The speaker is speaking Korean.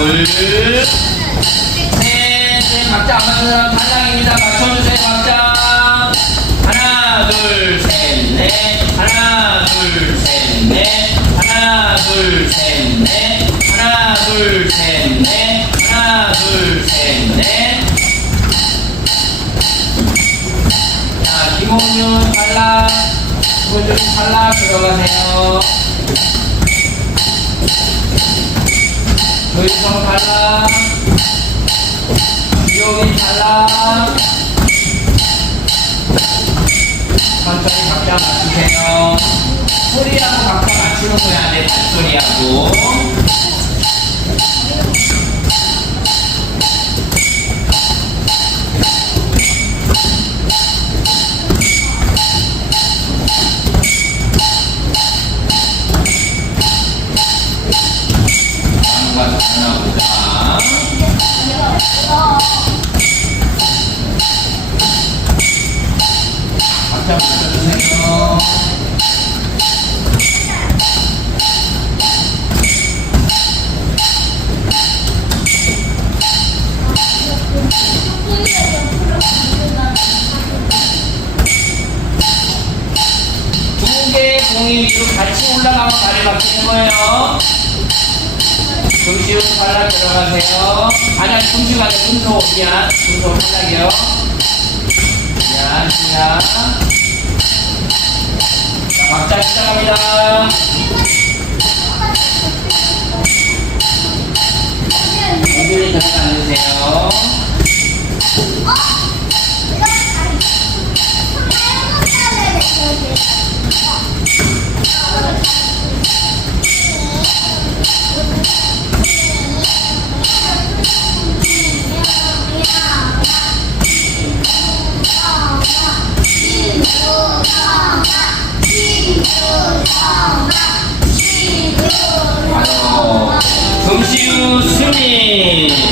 둘, 셋, 넷. 박자 안 맞는 사람 탈락입니다. 맞춰주세요, 박자. 하나, 둘, 셋, 넷. 하나, 둘, 셋, 넷. 하나, 둘, 셋, 넷. 하나, 둘, 셋, 넷. 하나, 둘, 셋, 넷. 자, 김홍윤 탈락 들어가세요. 조인성 탈락. 주영이 탈락. 천천히 박자 맞추세요. 소리하고 박자 맞추는 거야, 내 발소리하고. 개의 공이 같이 올라가면 발이 바뀌는 거예요. 중시로 탈락 들어가세요. 아니야, 중시가 아니라 순서 미안. 순서 탈락이요. 미안, Amen.